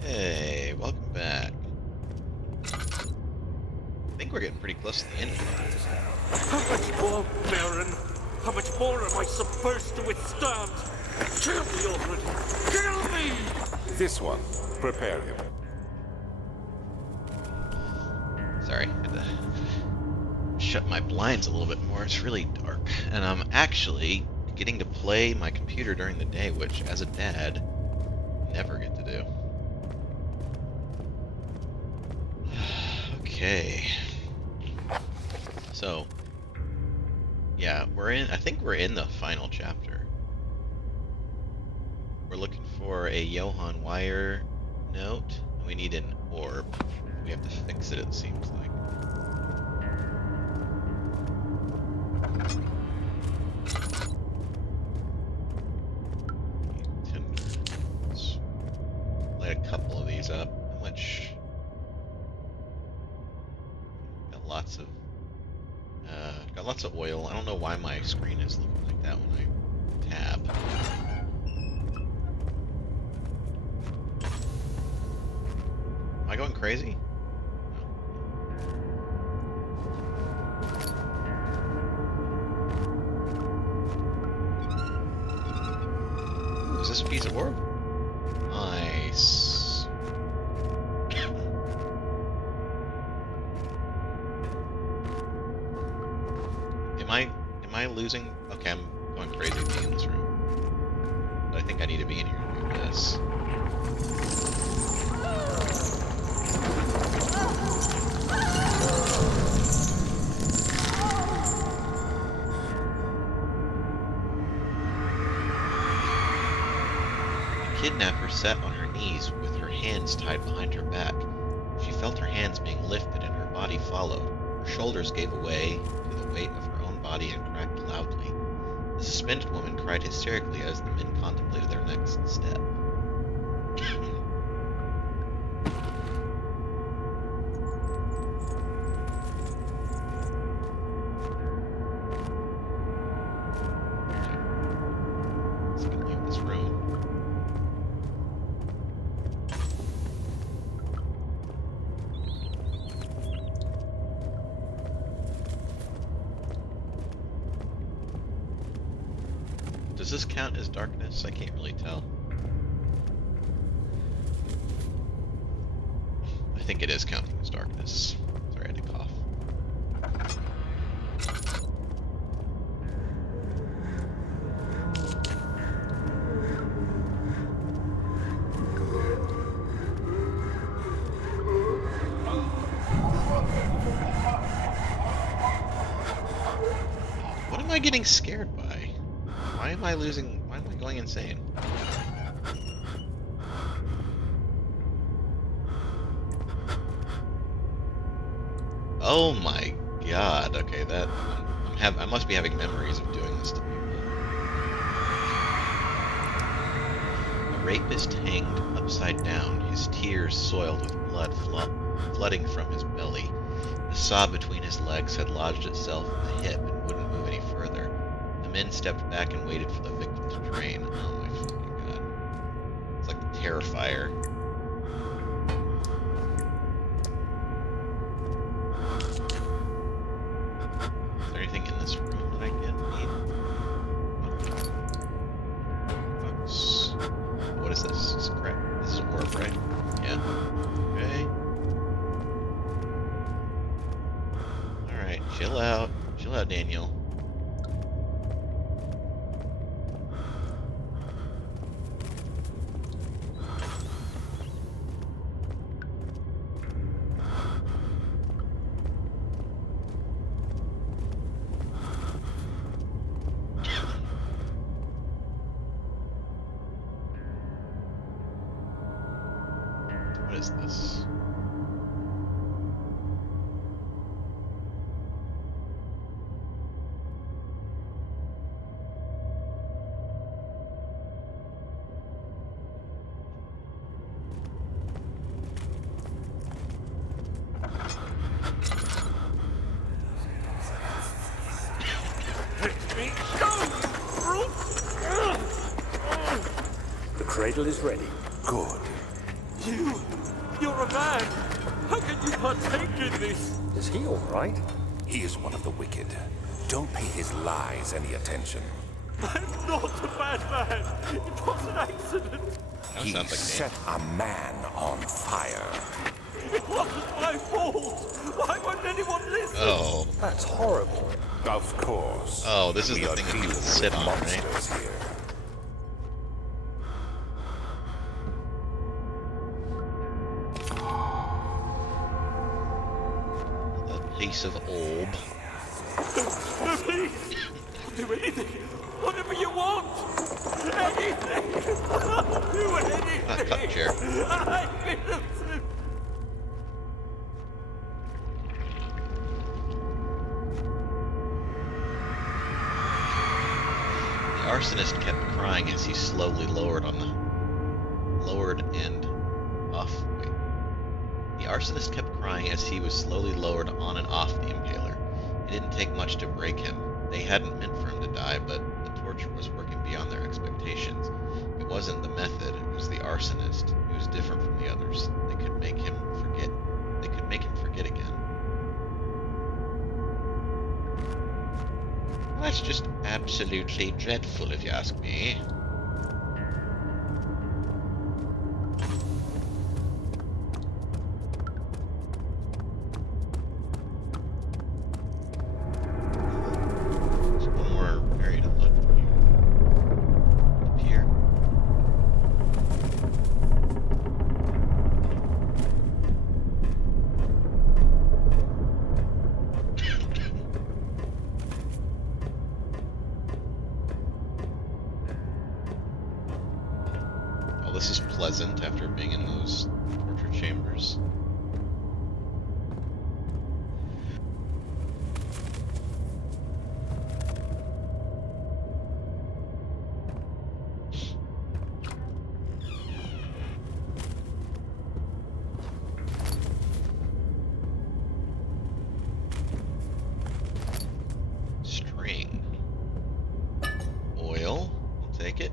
Hey, welcome back. I think we're getting pretty close to the end here. How much more, Baron? How much more am I supposed to withstand? Kill me already! Kill me! This one. Prepare him. Sorry, I had to shut my blinds a little bit more. It's really dark. And I'm actually getting to play my computer during the day, which, as a dad, never get to do. Okay. So, yeah, I think we're in the final chapter. We're looking for a Johann Wire note, and we need an orb. We have to fix it seems like. Let's light a couple of these up. How much? Got lots of oil. I don't know why my screen is looking like that when I tab. Am I going crazy? No. Ooh, is this a piece of orb? Nice. Am I losing? Okay, I'm going crazy being in this room. But I think I need to be in here to do this. The kidnapper sat on her knees with her hands tied behind her back. She felt her hands being lifted and her body followed. Her shoulders gave way to the weight of her own body and cracked loudly. The suspended woman cried hysterically as the men contemplated their next step. Let's get leave this room. Does this count as darkness? I can't really tell. I think it is counting as darkness. Sorry, I had to cough. What am I getting scared by? Why am I going insane? Oh my god, okay, I must be having memories of doing this to people. A rapist hanged upside down, his tears soiled with blood flooding from his belly. The saw between his legs had lodged itself in the hip and wouldn't move any further. The men stepped back and waited for the victim to drain. Oh my fucking god. It's like the Terrifier. Is there anything in this room that I need? Books. What is this? This is crap. This is a orb, right? Yeah. Okay. Alright, chill out. Chill out, Daniel. What is this? The cradle is ready. Good. You're a man. How can you partake in this? Is he all right? He is one of the wicked. Don't pay his lies any attention. I'm not a bad man. It was an accident. That He sounds like set a man on fire. It wasn't my fault. Why won't anyone listen? Oh. That's horrible. Of course. Oh, this is We the are thing that people dealing sit with on, right? monsters here. The piece of orb. No, please. I'll do anything. Whatever you want. Anything. I'll do anything. Cut chair. I'm innocent. The arsonist kept crying as he slowly lowered and off. Wait. The arsonist kept crying as he was slowly lowered on and off the impaler. It didn't take much to break him. They hadn't meant for him to die, but the torture was working beyond their expectations. It wasn't the method, it was the arsonist. He was different from the others. They could make him forget. They could make him forget again. That's just absolutely dreadful, if you ask me. There's one more area to look for you. Up here. Oh, this is pleasant after being in those torture chambers. String. Oil. I'll take it.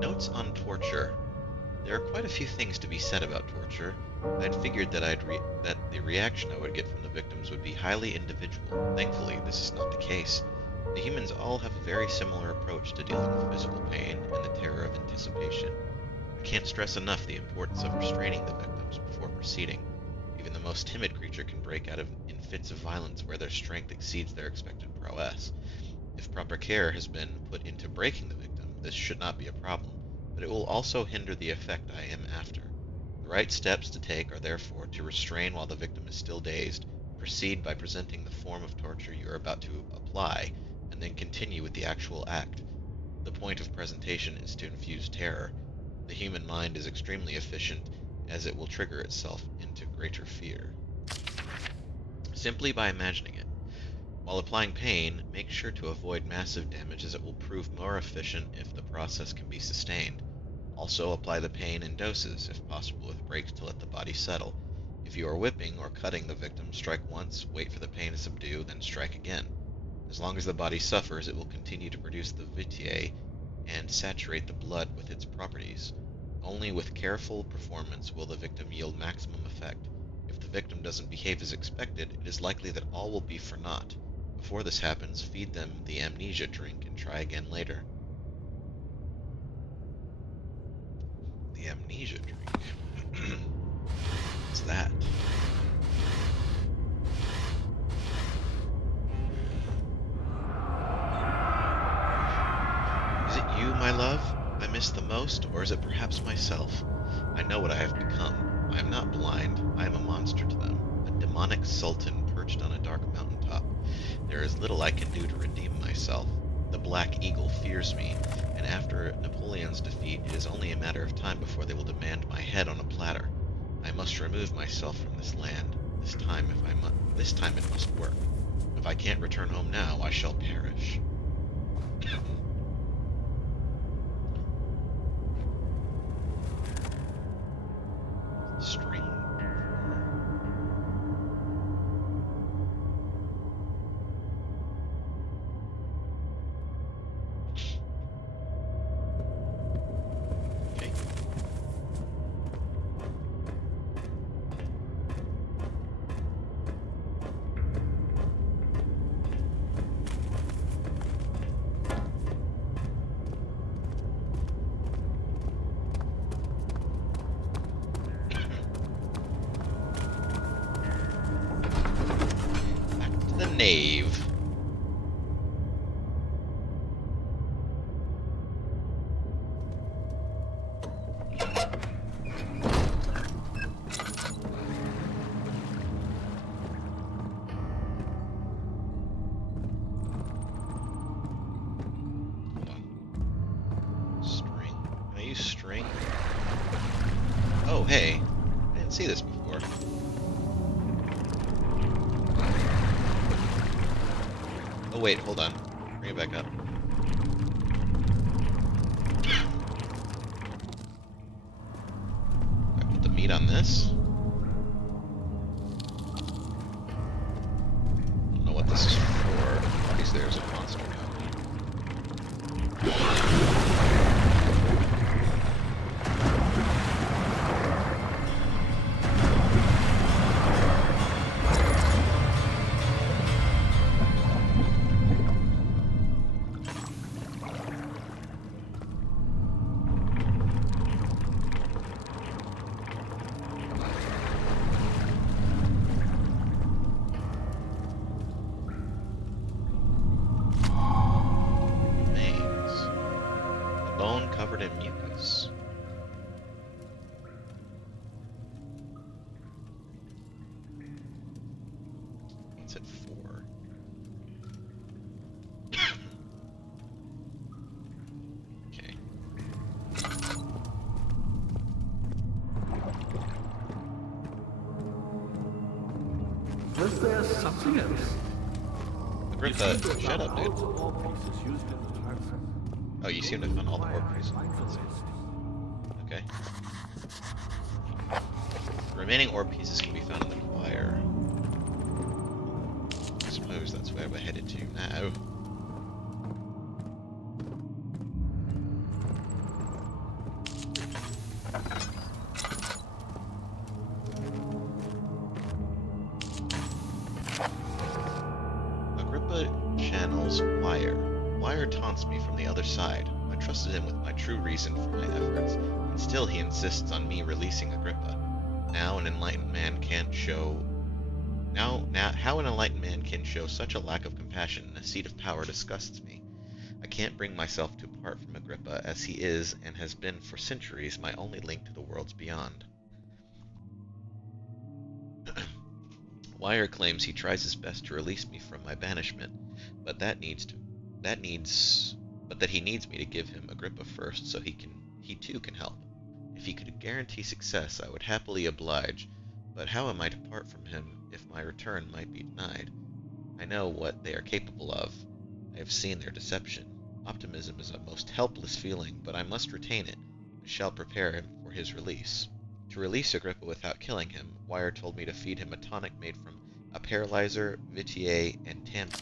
Notes on torture. There are quite a few things to be said about torture. I'd figured that that the reaction I would get from the victims would be highly individual. Thankfully, this is not the case. The humans all have a very similar approach to dealing with physical pain and the terror of anticipation. I can't stress enough the importance of restraining the victims before proceeding. Even the most timid creature can break out in fits of violence where their strength exceeds their expected prowess. If proper care has been put into breaking the victim, this should not be a problem, but it will also hinder the effect I am after. The right steps to take are therefore to restrain while the victim is still dazed, proceed by presenting the form of torture you are about to apply, and then continue with the actual act. The point of presentation is to infuse terror. The human mind is extremely efficient, as it will trigger itself into greater fear. Simply by imagining it. While applying pain, make sure to avoid massive damage as it will prove more efficient if the process can be sustained. Also, apply the pain in doses, if possible with breaks to let the body settle. If you are whipping or cutting the victim, strike once, wait for the pain to subdue, then strike again. As long as the body suffers, it will continue to produce the vitae and saturate the blood with its properties. Only with careful performance will the victim yield maximum effect. If the victim doesn't behave as expected, it is likely that all will be for naught. Before this happens, feed them the amnesia drink and try again later. The amnesia drink. What's that? Is it you, my love, I miss the most, or is it perhaps myself? I know what I have become. I am not blind. I am a monster to them, a demonic sultan perched on a dark mountaintop. There is little I can do to redeem myself. The Black Eagle fears me, and after Napoleon's defeat, it is only a matter of time before they will demand my head on a platter. I must remove myself from this land. This time it must work. If I can't return home now, I shall perish. String. The knave. Hold on. String. Can I use string? Oh, hey. I didn't see this before. Oh, wait, hold on. Bring it back up. I put the meat on this. I don't know what this is for. Obviously, there's a monster coming. Remains. A bone covered in mucus. What's it for? Okay. Was there something else? Agrippa, shut up, dude. Oh, you seem to have found all the ore pieces. Okay. The remaining ore pieces can be found in the choir. I suppose that's where we're headed to now. Agrippa channels Wire. Wire taunts me from the other side. I trusted him with my true reason for my efforts, and still he insists on me releasing Agrippa. Now an enlightened man can't show... how an enlightened man can show such a lack of compassion in a seat of power disgusts me. I can't bring myself to part from Agrippa, as he is, and has been for centuries, my only link to the worlds beyond. Wire claims he tries his best to release me from my banishment, but that he needs me to give him Agrippa first, so he too can help. If he could guarantee success, I would happily oblige, but how am I to part from him if my return might be denied? I know what they are capable of. I have seen their deception. Optimism is a most helpless feeling, but I must retain it. I shall prepare him for his release. To release Agrippa without killing him, Wire told me to feed him a tonic made from a paralyzer, vitier, and tamper.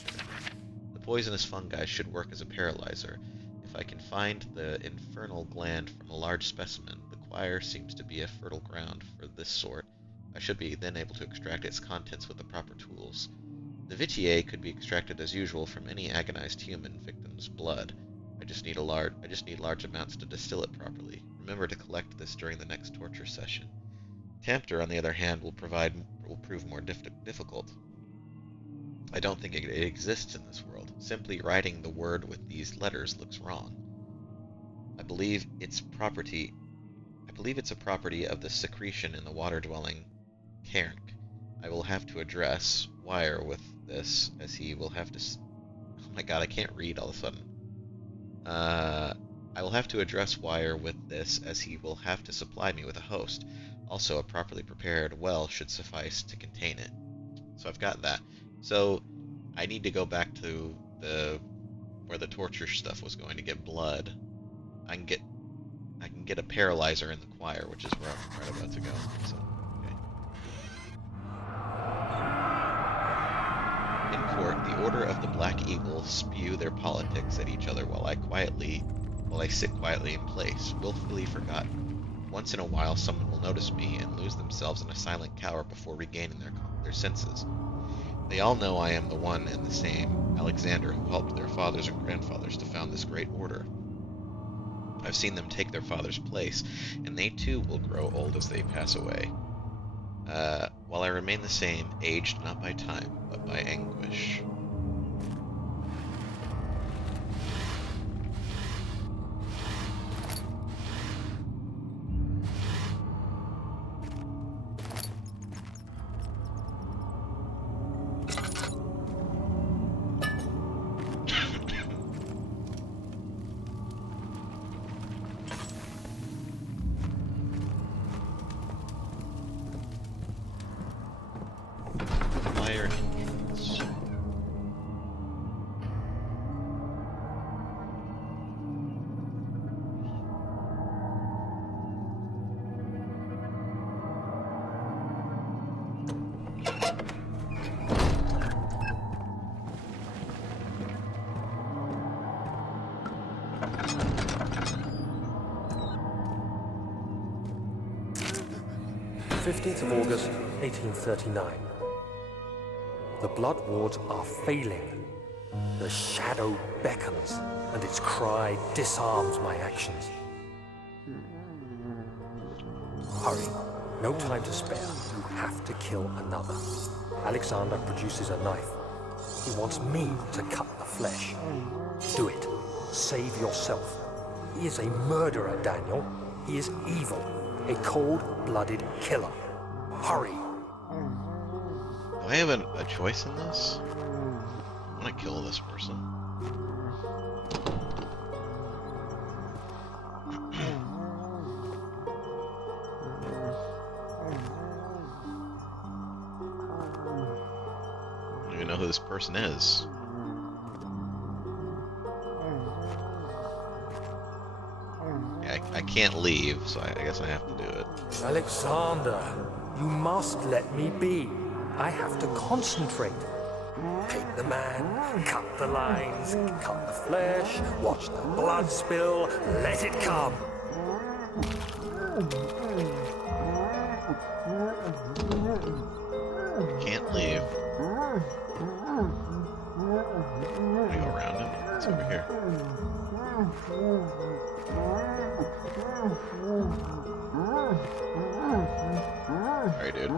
The poisonous fungi should work as a paralyzer. If I can find the infernal gland from a large specimen, the choir seems to be a fertile ground for this sort. I should be then able to extract its contents with the proper tools. The vitier could be extracted as usual from any agonized human victim's blood. I just need large amounts to distill it properly. Remember to collect this during the next torture session. Tamper, on the other hand, will prove more difficult. I don't think it exists in this world. Simply writing the word with these letters looks wrong. I believe it's a property of the secretion in the water-dwelling cairn. I will have to address Wire with this, as he will have to... Oh my god, I can't read all of a sudden. I will have to address Wire with this, as he will have to supply me with a host. Also, a properly prepared well should suffice to contain it. So I've got that. So I need to go back to where the torture stuff was going to get blood. I can get a paralyzer in the choir, which is where I'm right about to go. So, okay. In court, the Order of the Black Eagle spew their politics at each other while I sit quietly in place, willfully forgotten. Once in a while, someone will notice me and lose themselves in a silent cower before regaining their senses. They all know I am the one and the same, Alexander, who helped their fathers and grandfathers to found this great order. I've seen them take their father's place, and they too will grow old as they pass away. while I remain the same, aged not by time, but by anguish. Fire engines. August 1839. The blood wards are failing. The shadow beckons, and its cry disarms my actions. Hurry. No time to spare. You have to kill another. Alexander produces a knife. He wants me to cut the flesh. Do it. Save yourself. He is a murderer, Daniel. He is evil. A cold-blooded killer. Hurry. Do I have a choice in this? I want to kill this person. I don't even know who this person is. Yeah, I can't leave, so I guess I have to do it. Alexander, you must let me be. I have to concentrate. Take the man, cut the lines, cut the flesh, watch the blood spill, let it come. Can't leave. Can I go around him? It's over here. Alright, dude.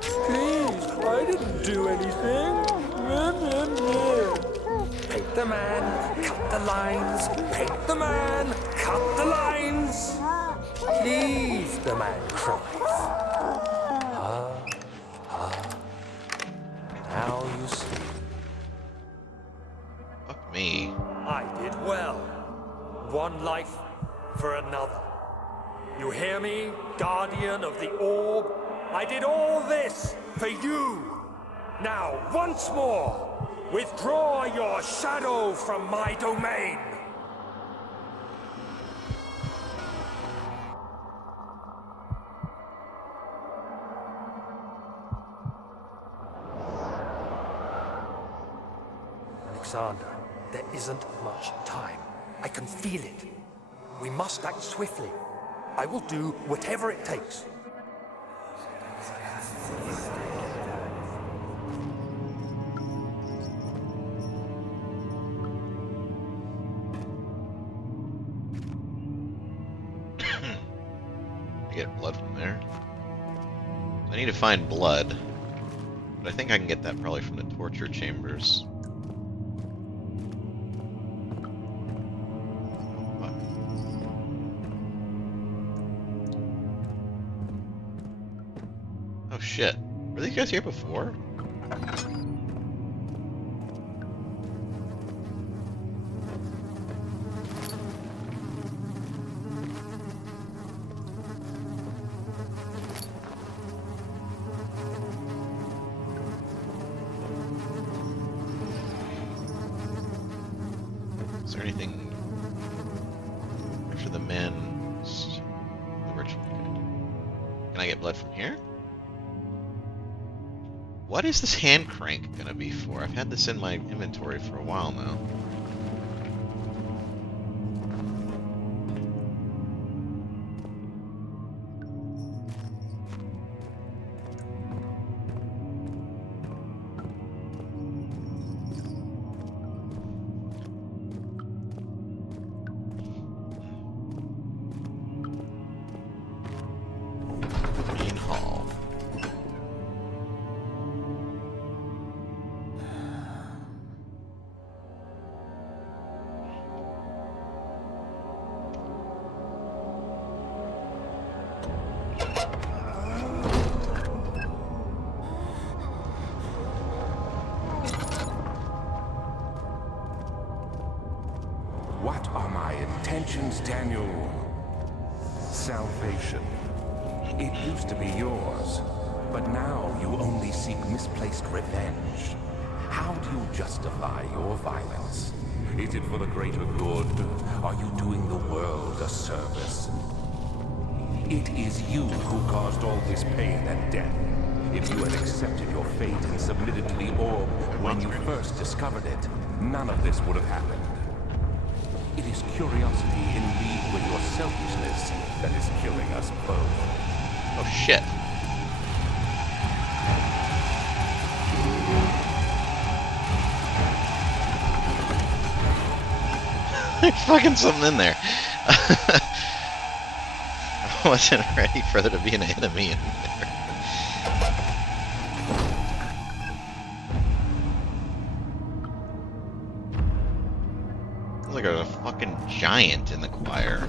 Please, I didn't do anything. Take the man, cut the lines. Take the man, cut the lines. Please, the man cries. Now you see. Fuck me. I did well. One life for another. You hear me, guardian of the orb? I did all this for you. Now, once more, withdraw your shadow from my domain. Alexander, there isn't much time. I can feel it. We must act swiftly. I will do whatever it takes. Get blood from there. I need to find blood, but I think I can get that probably from the torture chambers. Fuck. Oh shit. Were these guys here before? Is there anything after the men's the ritual? Can I get blood from here? What is this hand crank gonna be for? I've had this in my inventory for a while now. Main hall. What are my intentions, Daniel? Salvation. It used to be yours, but now you only seek misplaced revenge. How do you justify your violence? Is it for the greater good? Are you doing the world a service? It is you who caused all this pain and death. If you had accepted your fate and submitted to the orb when you first discovered it, none of this would have happened. It is curiosity in league with your selfishness that is killing us both. Oh shit. There's fucking something in there. I wasn't ready for there to be an enemy in there. Looks like there's a fucking giant in the choir.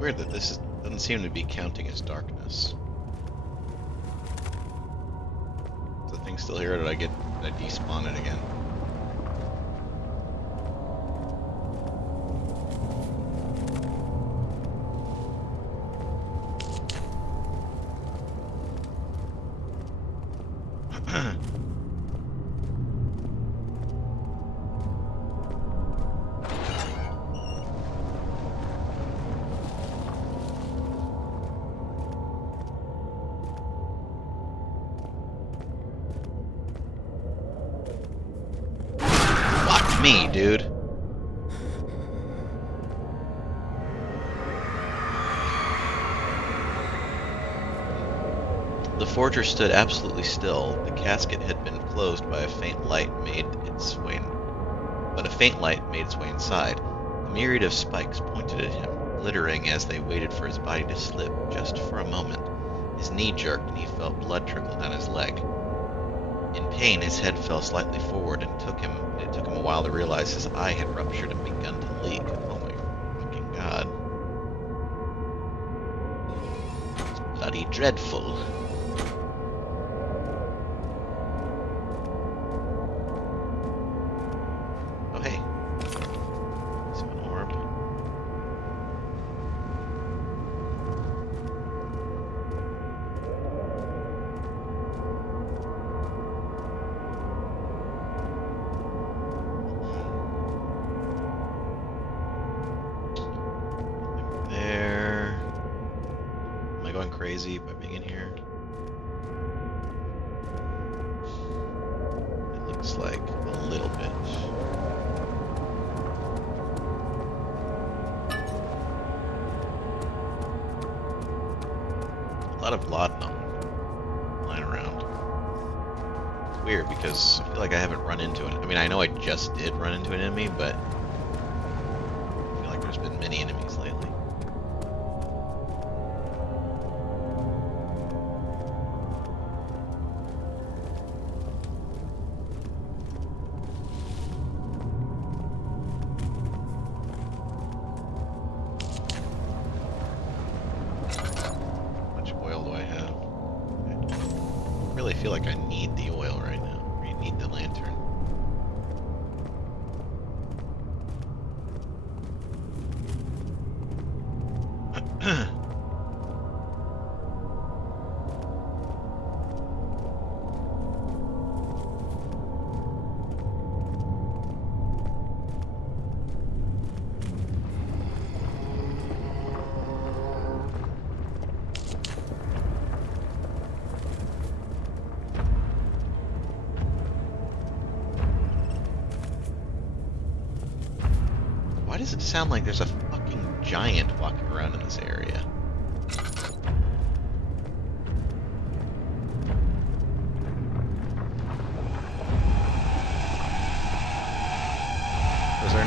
Weird that this doesn't seem to be counting as darkness. Is the thing still here, or did I despawn it again? Me, dude. The forger stood absolutely still. The casket had been closed by a faint light made its way, but a faint light made its way inside. A myriad of spikes pointed at him, glittering as they waited for his body to slip, just for a moment. His knee jerked and he felt blood trickle down his leg. In pain, his head fell slightly forward, and it took him a while to realize his eye had ruptured and begun to leak. Oh my fucking god. It's bloody dreadful. Oh hey. It's an orb. Crazy by being in here. It looks like a little bit. A lot of laudanum lying around. It's weird because I feel like I haven't run into it. I mean, I know I just did run into an enemy, but I feel like there's been many enemies lately. I feel like I need the oil right now. I need the lantern. Why does it sound like there's a fucking giant walking around in this area?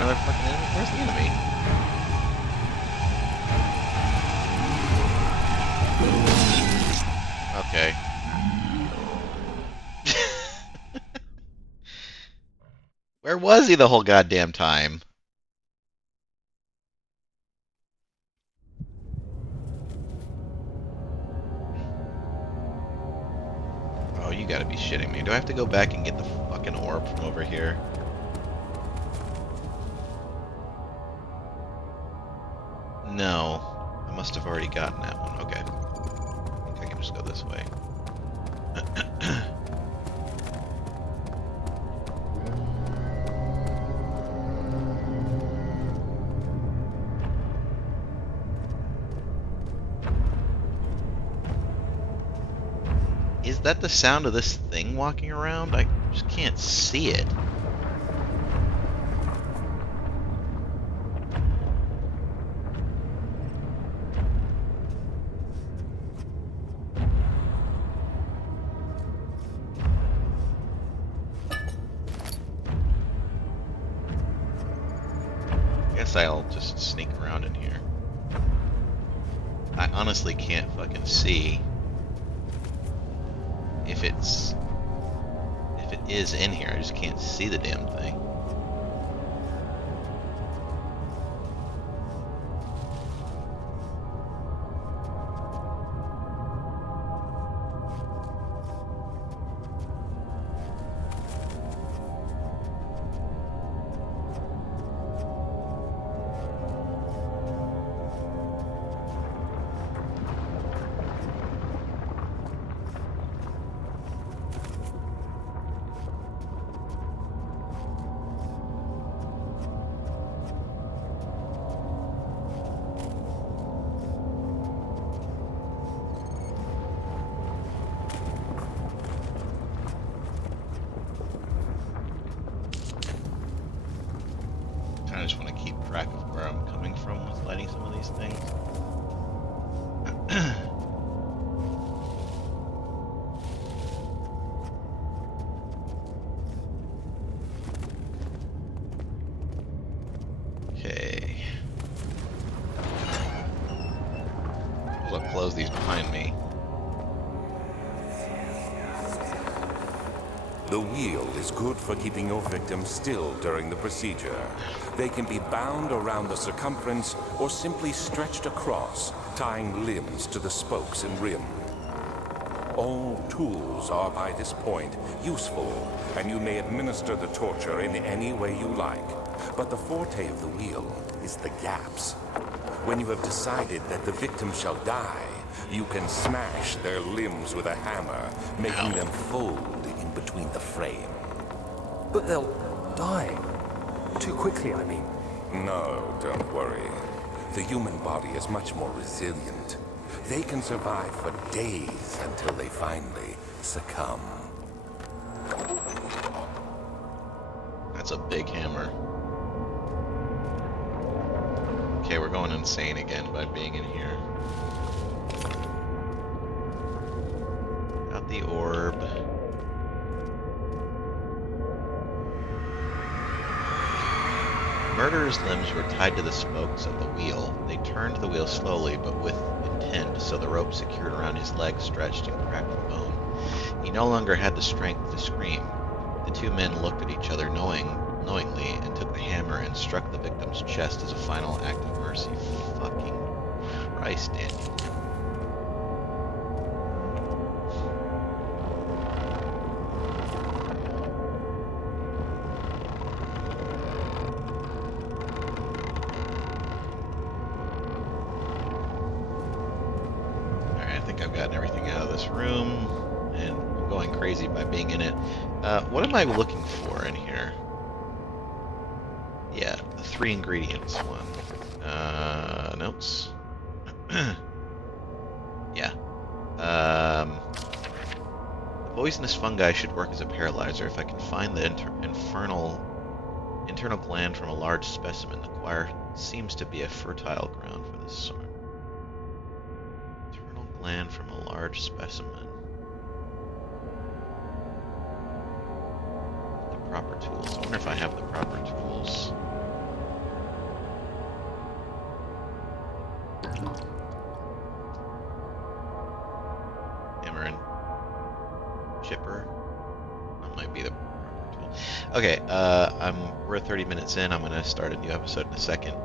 another fucking enemy? Where's the enemy? Okay. Where was he the whole goddamn time? Oh, you gotta be shitting me. Do I have to go back and get the fucking orb from over here? No. I must have already gotten that one. Okay. I think I can just go this way. Is that the sound of this thing walking around? I just can't see it. Guess I'll just sneak around in here. I honestly can't fucking see if it is in here. I just can't see the damn thing. I just want to keep track of where I'm coming from with lighting some of these things. Okay. I'll close these behind me. The wheel is good for keeping your victims still during the procedure. They can be bound around the circumference or simply stretched across, tying limbs to the spokes and rim. All tools are by this point useful, and you may administer the torture in any way you like. But the forte of the wheel is the gaps. When you have decided that the victim shall die, you can smash their limbs with a hammer, making them fold in between the frame. But they'll die. Too quickly, I mean. No, don't worry. The human body is much more resilient. They can survive for days until they finally succumb. That's a big hammer. Okay, we're going insane again by being in here. Got the orb. Murderer's limbs were tied to the spokes of the wheel. They turned the wheel slowly, but with intent, so the rope secured around his legs stretched and cracked the bone. He no longer had the strength to scream. The two men looked at each other knowingly and took the hammer and struck the victim's chest as a final act of mercy. Fucking Christ, Daniel. I've gotten everything out of this room, and I'm going crazy by being in it. What am I looking for in here? Yeah, the 3 ingredients one. Notes. Yeah. The poisonous fungi should work as a paralyzer. If I can find the internal gland from a large specimen, the choir seems to be a fertile ground for this sort. Gland from a large specimen. The proper tools. I wonder if I have the proper tools. Hammer and chipper. That might be the proper tool. Okay, we're 30 minutes in. I'm gonna start a new episode in a second.